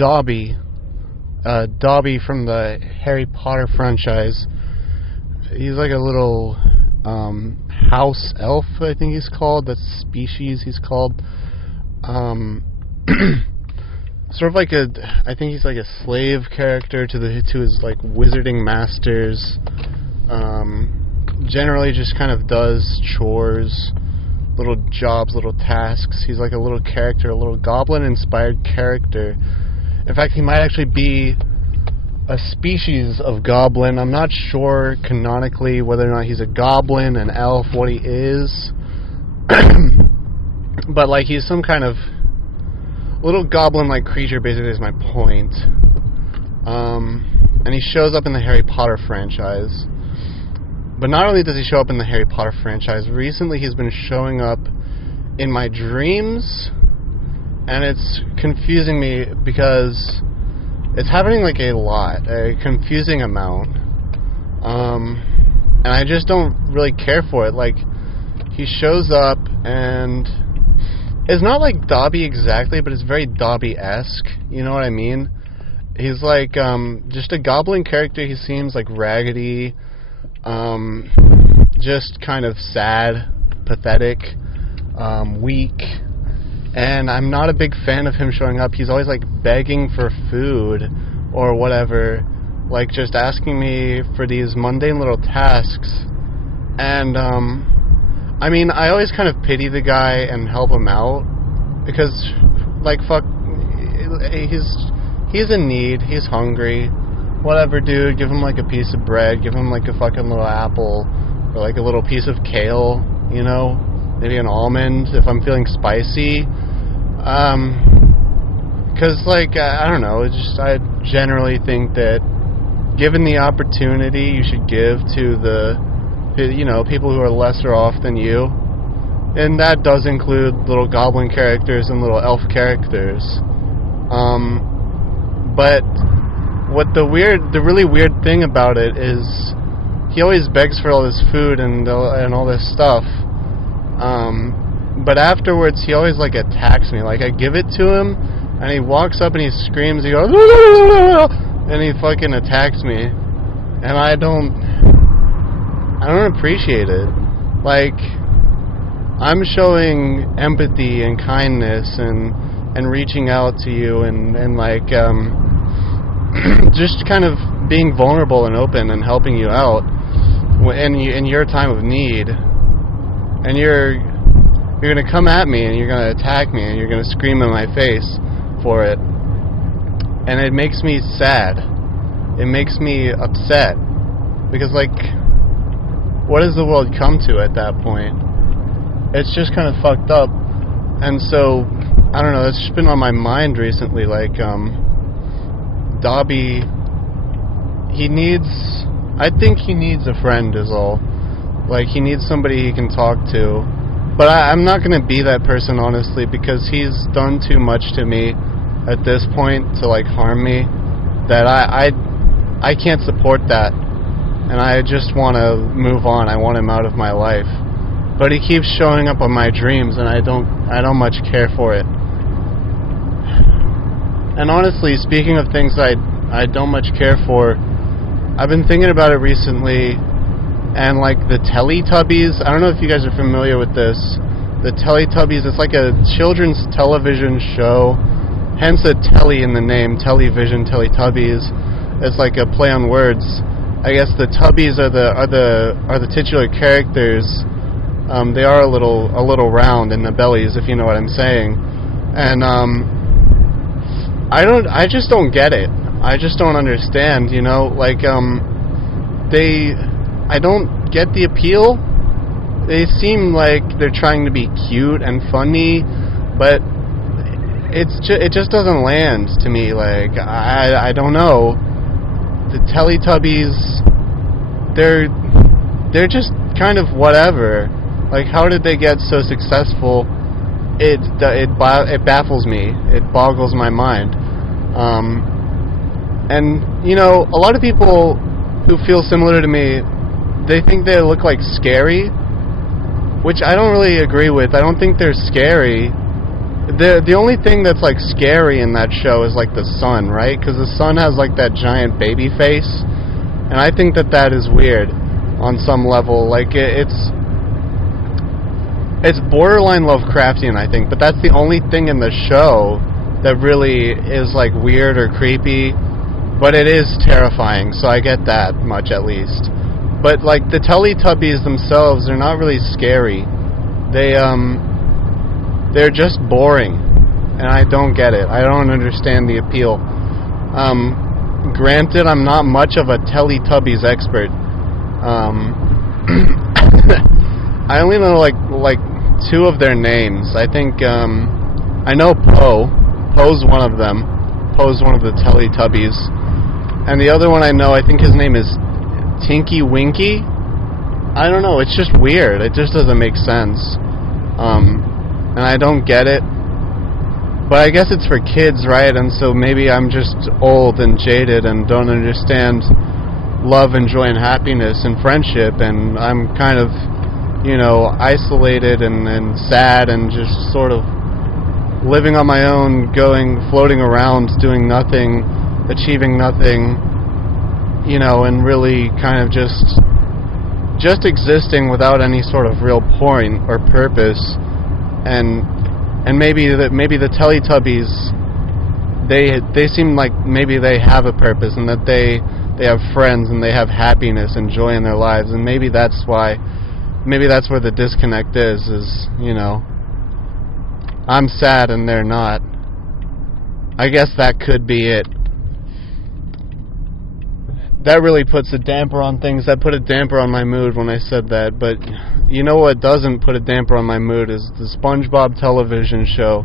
Dobby. Dobby from the Harry Potter franchise. He's like a little house elf, I think he's called. That's the species he's called. Sort of like I think he's like a slave character to his like wizarding masters. Generally just kind of does chores, little jobs, little tasks. He's like a little character, a little goblin-inspired character. In fact, he might actually be a species of goblin. I'm not sure canonically whether or not he's a goblin, an elf, what he is. But like he's some kind of little goblin-like creature, basically, is my point. And he shows up in the Harry Potter franchise. But not only does he show up in the Harry Potter franchise, recently he's been showing up in my dreams, and it's confusing me because it's happening like a lot, a confusing amount. And I just don't really care for it. Like, he shows up and it's not like Dobby exactly, but it's very Dobby-esque, you know what I mean? He's like just a goblin character. He seems like raggedy, just kind of sad, pathetic, weak, and I'm not a big fan of him showing up. He's always like begging for food or whatever, like just asking me for these mundane little tasks. And I mean, I always kind of pity the guy and help him out because, like, fuck, he's in need, he's hungry. Whatever, dude, give him like a piece of bread, give him like a fucking little apple, or like a little piece of kale, you know, maybe an almond if I'm feeling spicy. Cause like, I don't know, it's just, I generally think that given the opportunity, you should give to the, you know, people who are lesser off than you. And that does include little goblin characters and little elf characters. But what the really weird thing about it is he always begs for all this food and all this stuff. But afterwards he always like attacks me. Like I give it to him and he walks up and he screams, he goes, and he fucking attacks me. And I don't appreciate it. Like, I'm showing empathy and kindness and reaching out to you and like just kind of being vulnerable and open and helping you out in your time of need. And you're gonna come at me and you're gonna attack me and you're gonna scream in my face for it. And it makes me sad. It makes me upset. Because, like, what does the world come to at that point? It's just kind of fucked up. And so, I don't know, it's just been on my mind recently, like, Dobby, I think he needs a friend is all. Like, he needs somebody he can talk to. But I'm not going to be that person, honestly, because he's done too much to me at this point to, like, harm me, that I can't support that. And I just want to move on. I want him out of my life. But he keeps showing up on my dreams, and I don't much care for it. And honestly, speaking of things I don't much care for, I've been thinking about it recently, and like the Teletubbies, I don't know if you guys are familiar with this. The Teletubbies, it's like a children's television show, hence a telly in the name, television, Teletubbies. It's like a play on words. I guess the Tubbies are the titular characters. They are a little round in the bellies, if you know what I'm saying. And I just don't get it. I just don't understand, you know, like I don't get the appeal. They seem like they're trying to be cute and funny, but it just doesn't land to me. Like I don't know. The Teletubbies, they're just kind of whatever. Like, how did they get so successful? It baffles me. It boggles my mind. And you know, a lot of people who feel similar to me, they think they look like scary, which I don't really agree with. I don't think they're scary. The only thing that's like scary in that show is like the son, right? Because the son has like that giant baby face, and I think that is weird on some level. Like it's borderline Lovecraftian, I think, but that's the only thing in the show that really is like weird or creepy. But it is terrifying, so I get that much at least. But like the Teletubbies themselves, they're not really scary. They're just boring, and I don't get it. I don't understand the appeal. Granted, I'm not much of a Teletubbies expert. I only know like two of their names. I think I know Poe. Poe's one of them. Poe's one of the Teletubbies, and the other one I know, I think his name is Tinky Winky. I don't know. It's just weird. It just doesn't make sense. And I don't get it. But I guess it's for kids, right? And so maybe I'm just old and jaded and don't understand love and joy and happiness and friendship, and I'm kind of, isolated and sad and just sort of living on my own, floating around, doing nothing, achieving nothing, and really kind of just existing without any sort of real point or purpose. And maybe the Teletubbies, they seem like maybe they have a purpose, and that they have friends and they have happiness and joy in their lives, and maybe that's where the disconnect is I'm sad and they're not. I guess that could be it. That really puts a damper on things. That put a damper on my mood when I said that. But you know what doesn't put a damper on my mood is the SpongeBob television show.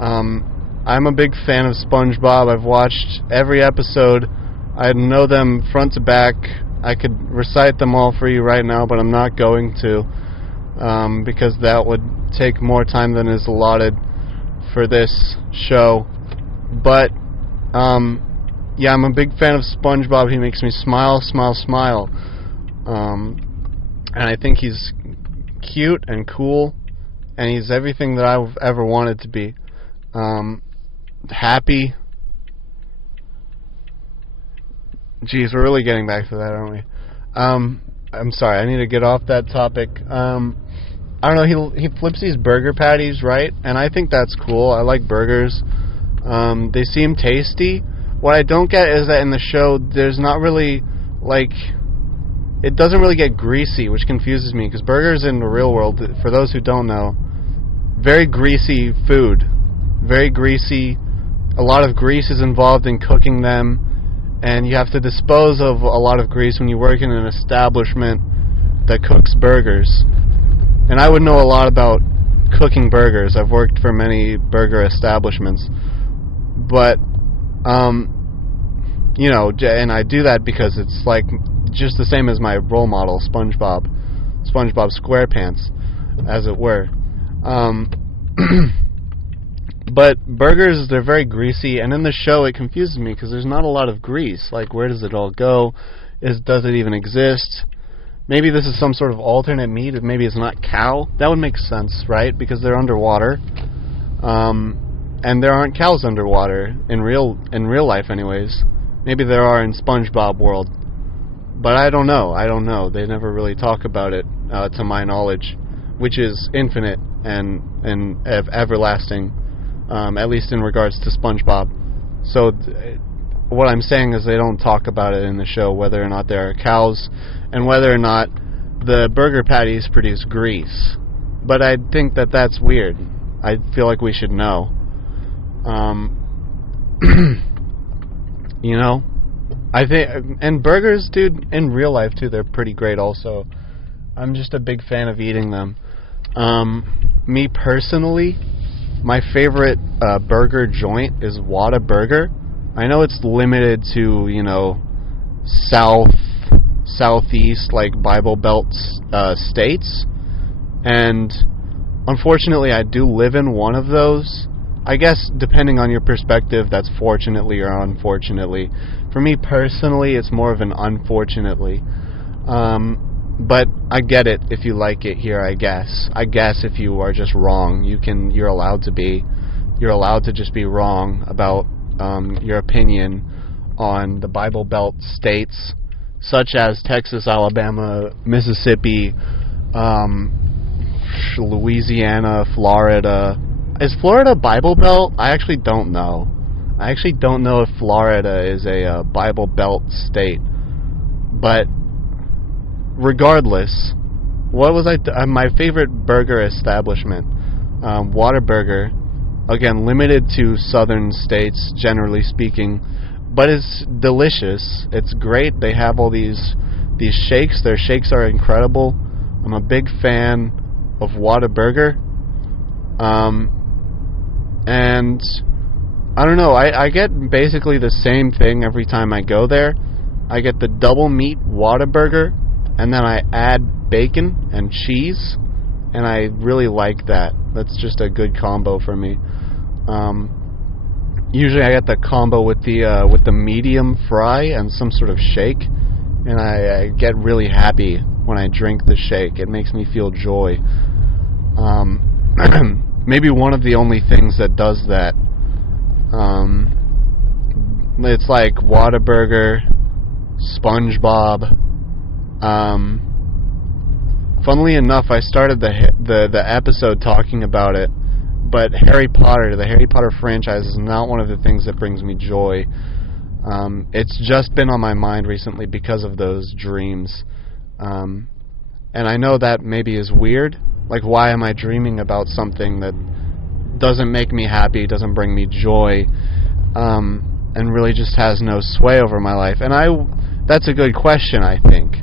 I'm a big fan of SpongeBob. I've watched every episode. I know them front to back. I could recite them all for you right now, but I'm not going to, because that would take more time than is allotted for this show. But yeah, I'm a big fan of SpongeBob. He makes me smile. And I think he's cute and cool, and he's everything that I've ever wanted to be. Happy. Geez, we're really getting back to that, aren't we? I'm sorry, I need to get off that topic. I don't know, he flips these burger patties, right? And I think that's cool. I like burgers. They seem tasty. What I don't get is that in the show, there's not really, it doesn't really get greasy, which confuses me, because burgers in the real world, for those who don't know, very greasy food. Very greasy. A lot of grease is involved in cooking them, and you have to dispose of a lot of grease when you work in an establishment that cooks burgers. And I would know a lot about cooking burgers. I've worked for many burger establishments. But and I do that because it's like just the same as my role model, SpongeBob SquarePants, as it were. But burgers, they're very greasy, and in the show it confuses me because there's not a lot of grease. Like, where does it all go? Does it even exist? Maybe this is some sort of alternate meat. Maybe it's not cow. That would make sense, right? Because they're underwater. And there aren't cows underwater in real life, anyways. Maybe there are in SpongeBob world, but I don't know. They never really talk about it, to my knowledge, which is infinite and everlasting, at least in regards to SpongeBob. So what I'm saying is they don't talk about it in the show, whether or not there are cows and whether or not the burger patties produce grease. But I think that that's weird. I feel like we should know. I think, and burgers, dude, in real life too, they're pretty great also. I'm just a big fan of eating them. Me personally, my favorite burger joint is Whataburger. I know it's limited to, southeast, like Bible Belt states, and unfortunately I do live in one of those. I guess depending on your perspective, that's fortunately or unfortunately. For me personally, it's more of an unfortunately. But I get it if you like it here, I guess. I guess if you are just wrong, you're allowed to be. You're allowed to just be wrong about your opinion on the Bible Belt states, such as Texas, Alabama, Mississippi, Louisiana, Florida. Is Florida Bible Belt? I actually don't know. I actually don't know if Florida is a Bible Belt state. But regardless, what was my favorite burger establishment? Whataburger. Again, limited to southern states, generally speaking. But it's delicious. It's great. They have all these shakes. Their shakes are incredible. I'm a big fan of Whataburger. And I don't know, I get basically the same thing every time I go there. I get the double meat Whataburger, and then I add bacon and cheese, and I really like that. That's just a good combo for me. Usually I get the combo with the medium fry and some sort of shake, and I get really happy when I drink the shake. It makes me feel joy. Maybe one of the only things that does that. It's like Whataburger, SpongeBob. Funnily enough, I started the episode talking about it, but the Harry Potter franchise is not one of the things that brings me joy. It's just been on my mind recently because of those dreams. And I know that maybe is weird. Like, why am I dreaming about something that doesn't make me happy, doesn't bring me joy, and really just has no sway over my life? And that's a good question, I think.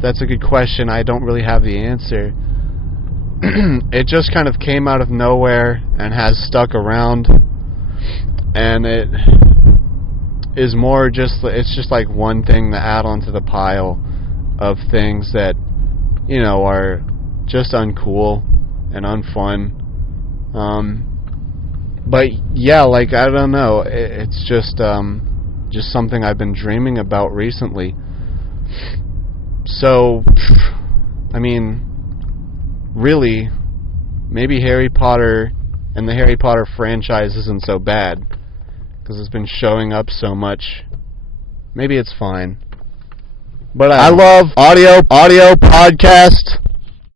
That's a good question. I don't really have the answer. It just kind of came out of nowhere and has stuck around, and it is more just, it's just like one thing to add onto the pile of things that, are just uncool and unfun. But yeah, like, I don't know, it's just something I've been dreaming about recently. So, I mean, really, maybe Harry Potter and the Harry Potter franchise isn't so bad, because it's been showing up so much. Maybe it's fine. But I love audio podcast.